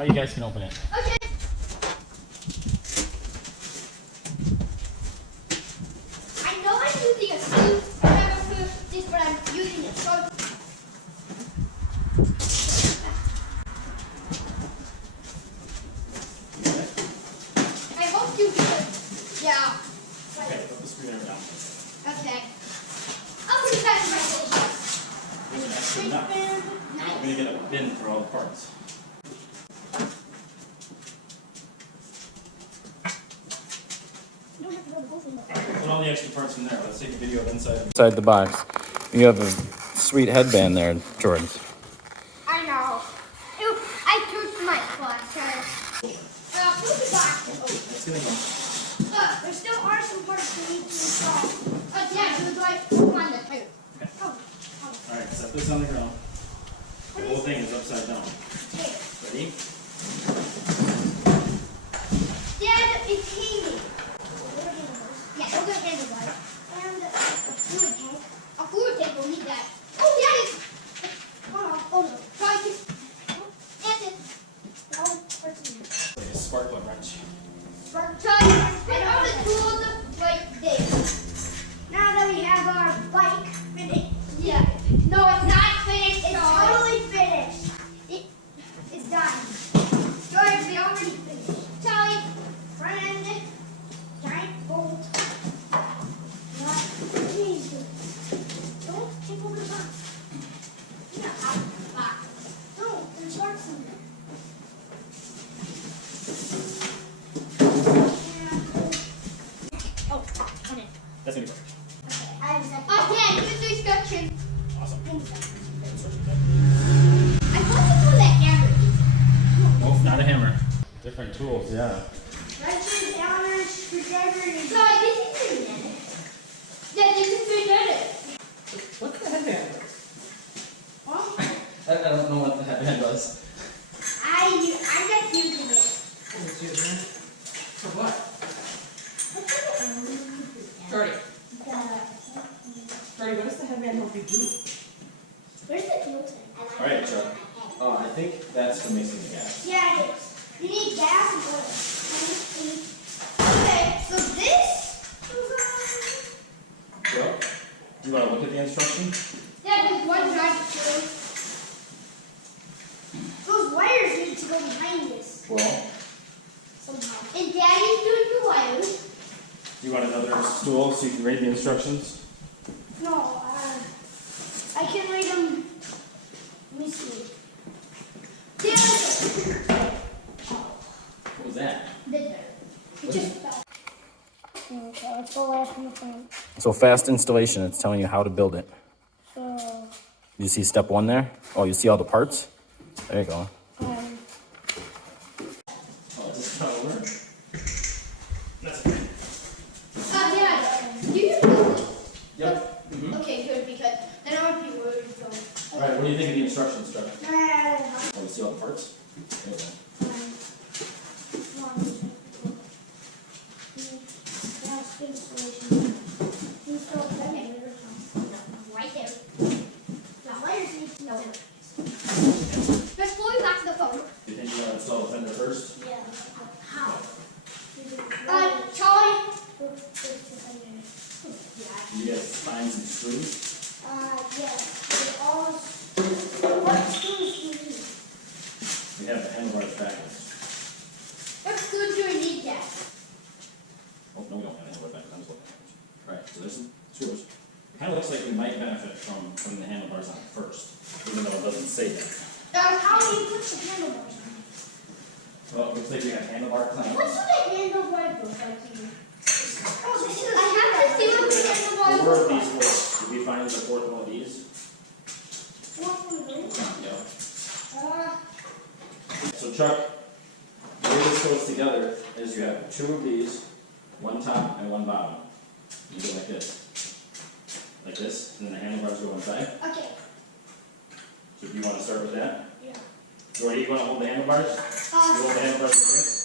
Now you guys can open it. Okay. I know I'm using a screwdriver for this, but I'm using a sharp. I hope you could. Yeah. Okay, put the screwdriver down. Okay. I'll put it back in my place. There's an extra nut. I'm gonna get a bin for all the parts. Put all the extra parts in there. Let's take a video of inside the box. You have a sweet headband there, Jordan. I know. Ew, I took my class. Put the box. Oh, that's gonna go. There still are some parts we need to install. Dad, you would like one that too. Okay. Alright, set this on the ground. The whole thing is upside down. Okay. Ready? Dad, it's hanging. Yeah, we'll go handlebar. And a fluid tank. A fluid tank, we'll need that. Oh, yeah, it's... Oh, no. Try to... And it... Like a spark plug wrench. Spark plug. And all the tools like this. Now that we have our bike finished. Yeah. No, it's not finished. It's totally finished. It's done. George, we already finished. Charlie, front end it. Giant bolt. Don't tip over the box. Yeah, out of the box. No, there's sharks in there. Oh, on it. That's gonna be perfect. Okay, I have a second. Okay, here's the instruction. Awesome. I thought this was a hammer. Nope, not a hammer. Different tools, yeah. Wrenches, hammers, screwdriver, and... Sorry, this is magnetic. Yeah, this is magnetic. What's the headband? Huh? I don't know what the headband does. I'm just using it. Oh, it's used, man. For what? Jordy, what does the headband help you do? Where's the filter? Alright, Chuck. Oh, I think that's for mixing the gas. Yeah, it is. You need gas and oil. Okay, so this... Joe, do you want to look at the instruction? Yeah, there's one drive through. Those wires need to go behind this. Well, Somehow. And Daddy's doing the wires. do you want another stool so you can read the instructions? No, I can read them. Let me see. What was that? It just fell. Okay, let's go away from the front. So fast installation, it's telling you how to build it. So, You see step 1 there? Oh, you see all the parts? There you go. Oh, just cut over? That's okay. Dad, do you build it? Yep. Mm-hmm. Okay, good, because then I won't be worried. Alright, what do you think of the instructions, Chuck? So. Oh, you see all the parts? There you go. Right there. The wires need to know. Let's pull it back to the phone. You think you want to install the Fender first? Yeah. How? Charlie. You guys find some screws? Yes. What screws do you need? We have the handlebars backwards. What screws do we need, Dad? Oh, no, we don't have handlebar backwards. I'm just looking at it. Alright, so there's some screws. It kind of looks like we might benefit from the handlebars on first, even though it doesn't say that. How do you put the handlebars on? Well, it looks like we have handlebar clamps. What do the handlebars look like to you? Oh, this is. I have to see what the handlebars 4 of look these like. work. Did we find the 4th one of these? What do these? Yeah. Uh, So Chuck, the way this goes together is you have 2 of these, 1 top and 1 bottom. You go like this. Like this, and then the handlebars go inside. okay. So do you want to start with that? Yeah. Jordy, you want to hold the handlebars? You hold the handlebars like this.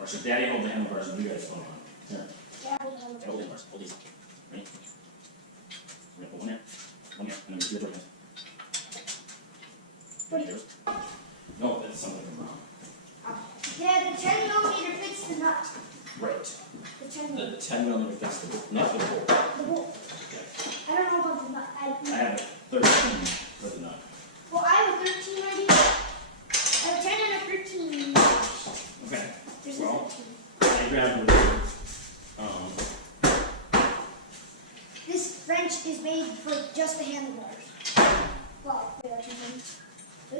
Or should Daddy hold the handlebars and you guys hold on? Here. Yeah, Hold the handlebars. Hold these. Ready? We're going to put one there. One here, and then we do it. What? Yours? No, that's something wrong. Yeah, the 10 millimeter fits the nut. Right. The 10 millimeter. The 10 millimeter fits the bolt, not the bolt. The bolt. Okay. I don't know about the nut. I have a 13 for the nut. Well, I have a 13 already. I have a 10 and a 13. Okay. There's Well, a 13. I grabbed the This wrench is made for just the handlebars. Well, there are 2 things.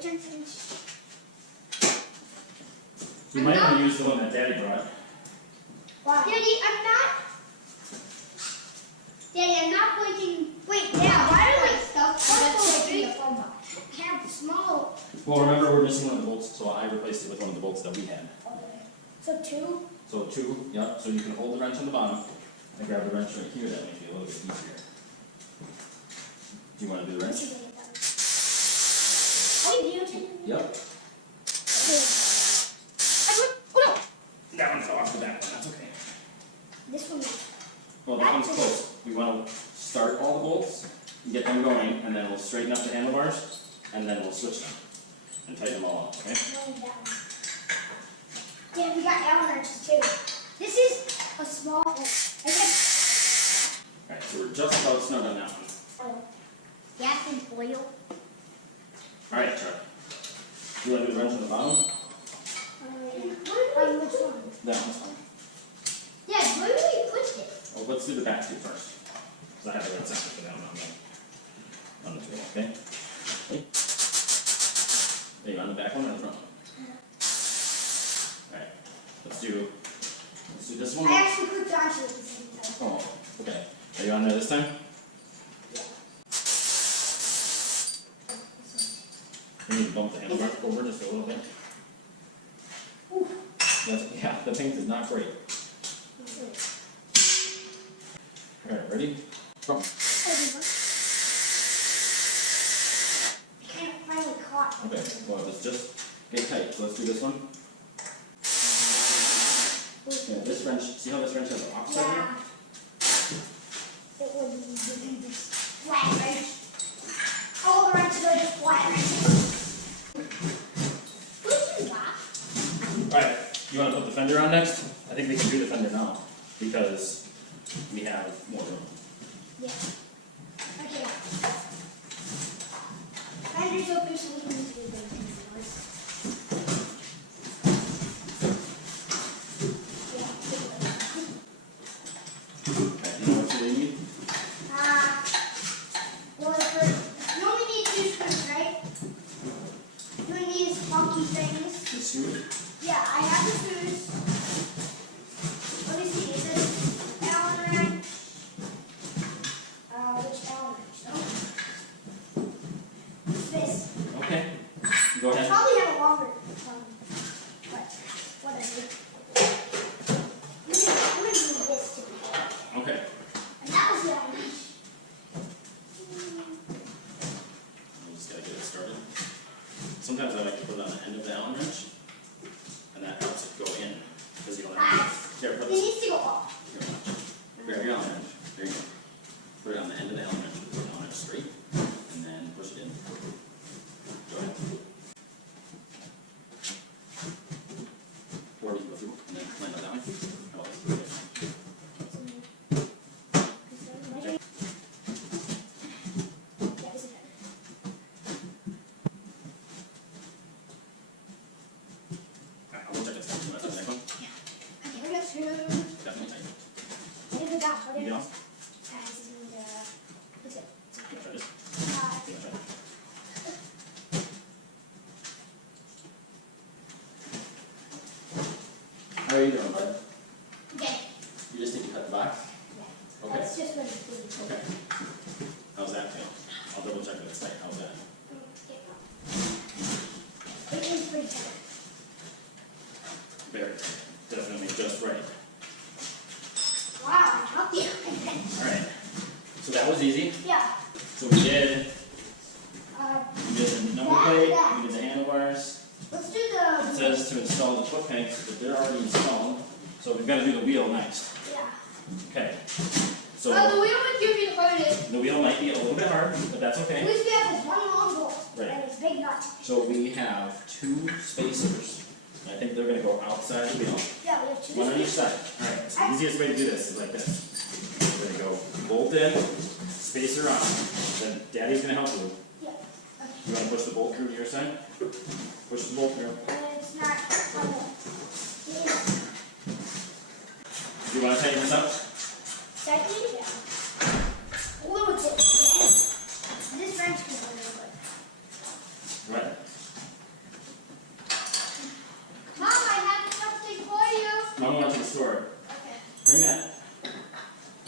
2 things. you might want to use the one that Daddy brought. Wow. Daddy, I'm not blinking. Wait, yeah, why do I stuff the phone box? Have small. Well, remember we're missing one of the bolts, so I replaced it with one of the bolts that we had. Okay. So 2. So 2, yep, so you can hold the wrench on the bottom and grab the wrench right here, that makes it a little bit easier. Do you want to do the wrench? Oh, you do? Yep. That one fell off the back one, that's okay. This one. Well, that one's close. We want to start all the bolts, get them going, and then we'll straighten up the handlebars, and then we'll switch them and tighten them all up, okay? Yeah, we got Allen wrenches too. This is a small one. Alright, so we're just about snug on that one. Gas and oil. Alright, Chuck. Do you want to do the wrench on the bottom? Which one? That one's fine. Yeah, where do we put this? Well, let's do the back two first. Because I have the right side for that one on the table, okay? Okay. Are you on the back one or the front one? Alright, let's do this one. I actually clicked onto it at the same time. Oh, okay. Are you on there this time? We need to bump the handlebar over just a little bit. Ooh. Yeah, the paint is not great. Alright, ready? Bump. Can't finally caught. Okay, well, let's just get tight. So let's do this one. Yeah, this wrench, see how this wrench has an offset here? Yeah. It would be this flat wrench. All the wrenches are just flat wrenches. What do you got? Alright, you want to put the fender on next? I think we can do the fender now because we have more room. Yeah. Okay. Fender's open so we can do the handlebars. Okay, you know what you need? Well, you only need 2 screws, right? You only need these funky things. The screw? Yeah, I have the screws. Let me see, is this Allen wrench? Which Allen wrench? Oh. This. Okay, go I ahead. probably have a longer one, but whatever. I'm gonna do this too. Okay. And that was the Allen wrench. We just gotta get it started. Sometimes I like to put it on the end of the Allen wrench, and that helps it go in, because you don't have to. Here, put It this. needs to go off. Here, watch. Grab your Allen wrench. There you go. Put it on the end of the Allen wrench. Put the Allen wrench straight, and then push it in. Go ahead. Or you go through, and then land on that one. Oh, that's good. Alright, I'll go check this out. You want to touch the next one? Okay, we got screws. Definitely tight. What did we got? What You did get we off? What's it? You wanna try this? Uh, You wanna try that? How are you doing, bud? Okay. You just need to cut the box? Okay. That's just what it's doing. Okay. How's that feel? I'll double check that it's tight. How's that? It is pretty tight. Very tight. Definitely just right. Wow, I helped you. Alright. So that was easy. Yeah. So we did Uh, the number plate, we did the handlebars. let's do It the. says to install the foot pegs, but they're already installed. So we've got to do the wheel next. Yeah. Okay. So the wheel would give you the hardest. the wheel might be a little bit hard, but that's At okay. least we have this one long bolt. Right. And it's big nut. So we have 2 spacers. I think they're gonna go outside the wheel. Yeah, we have two. One on each side. Alright, so the easiest way to do this is like this. We're gonna go bolt in, spacer on. Then Daddy's gonna help you. Yeah. Okay. You wanna push the bolt through to your side? Push the bolt through. It's not. Do you wanna tighten this up? Second, yeah. A little bit. This wrench can go a little bit. Right. Mom, I have something for you. Mom went to the store. Okay. Bring that.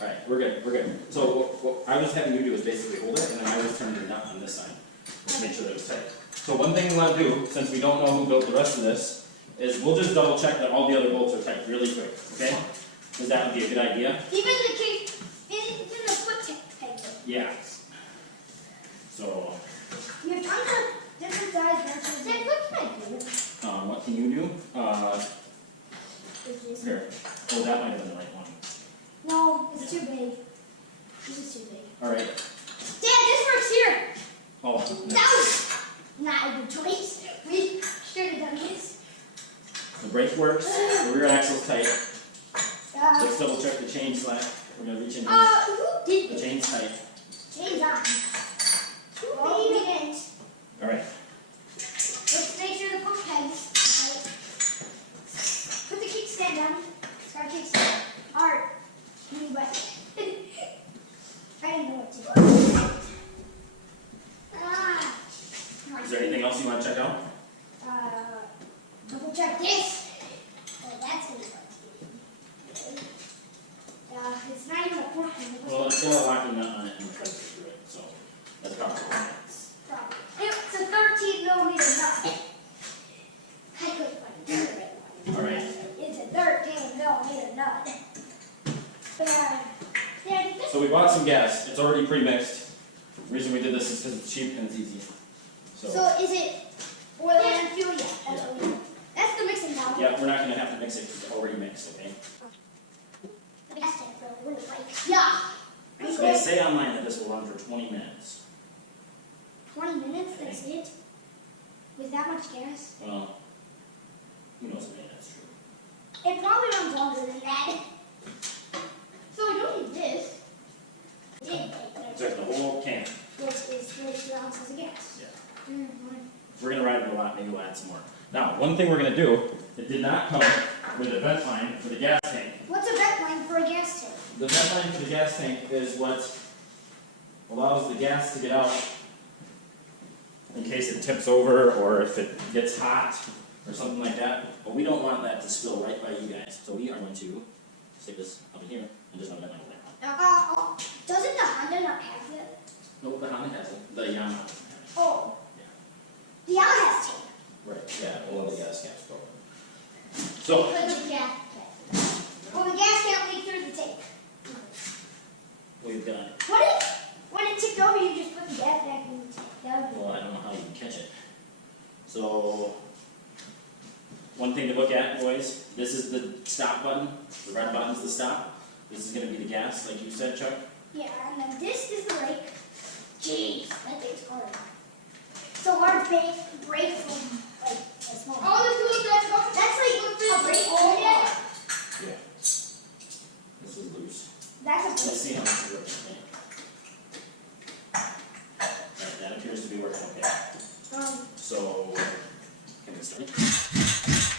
Alright, we're good, we're good. So what I was having you do is basically hold it, and then I was turning the nut on this side. Just make sure that it was tight. So one thing we want to do, since we don't know who built the rest of this, is we'll just double check that all the other bolts are tight really quick, okay? Because that would be a good idea. Even the key, it's in the foot peg. Yeah. So, You have tons of different size wrenches. Then foot peg. what can you do? Is this? Here. Oh, that might have been the right one. No, it's too big. This is too big. Alright. Dad, this works here. Oh, That was not a good choice. We should have done this. the brake works, the rear axle's tight. Uh, Let's double check the chain slack. We're gonna reach in here. who did The this? chain's tight. Chain's on. Well, we didn't. Alright. Let's make sure the foot pegs. Put the kickstand on. It's got a kickstand. Art. Anyway. I didn't know what to do. Ah. Is there anything else you want to check out? Double check this. Oh, that's gonna be fun. It's not even a pork. Well, it's got a locking nut on it and the press through it, so that's probably fine. It's a 13 millimeter nut. I couldn't find the right one. Alright. It's a 13 millimeter nut. Dad, this So we bought some gas. It's already pre-mixed. The reason we did this is because it's cheap and it's easy. So is it oil and fuel? Yeah, that's what we do. That's the mixing now. yeah, we're not going to have to mix it because it's already mixed, okay? The gas tank really like. Yeah. So they say online that this will run for 20 minutes. 20 minutes, that's it? With that much gas? Well, who knows if that's true. It probably runs longer than that. So we don't need this. It did It's like the whole can. which is 42 ounces of gas. Yeah. Mm-hmm. If we're going to ride it a lot, maybe we'll add some more. Now, one thing we're going to do, it did not come with a vent line for the gas tank. What's a vent line for a gas tank? The vent line for the gas tank is what allows the gas to get out in case it tips over or if it gets hot or something like that. But we don't want that to spill right by you guys. So we are going to stick this up in here and just have a vent line over there. Doesn't the Honda not have it? No, the Honda has it. The Yamaha doesn't have it. Oh. Yeah. The Yamaha has tank. Right, yeah, well, the gas cap's broken. So, But the gas can't. Well, the gas can't leak through the tank. we've done, When it tipped over, you just put the gas back in the tank. That would well, I don't know how you can catch it. So, one thing to look at, boys, this is the stop button. The red button's the stop. This is gonna be the gas, like you said, Chuck. Yeah, and then this is the brake. Jeez, that thing's hard. So hard to brake from like a small. All the tools that come. That's like a brake. Oh yeah. Yeah. This is loose. That's a Let's brake. see how much it works, okay? Alright, that appears to be working okay. So, can we start?